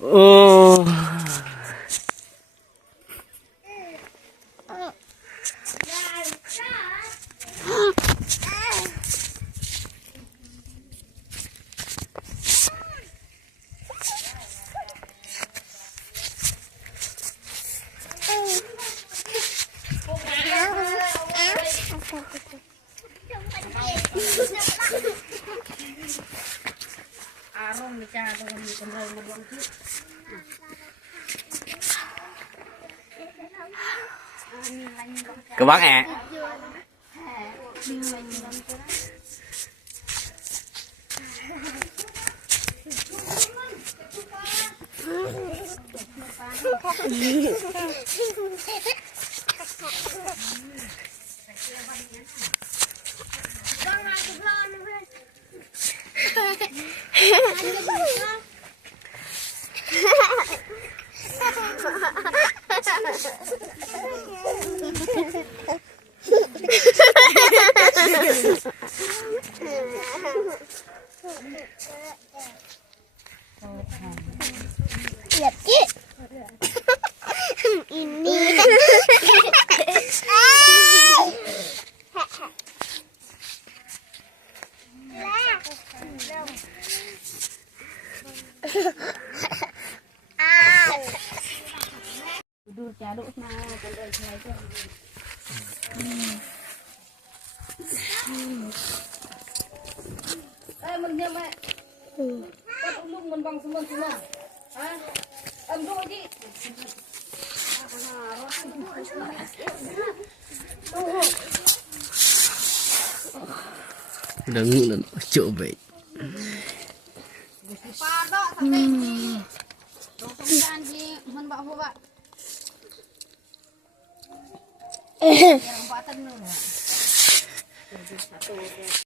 Oh. Arong bicara dengan kenal ngomong tu. Các bác ạ. Lihat Ki. Ini. Duduk jaduk nah kalau saya tu. Mendiam mak. Kau ulung menbang semua. Ah, amdu lagi. Udah ngulen coba. Pada sampai ni. Dongsan di menbak buat. Yang buatan nu.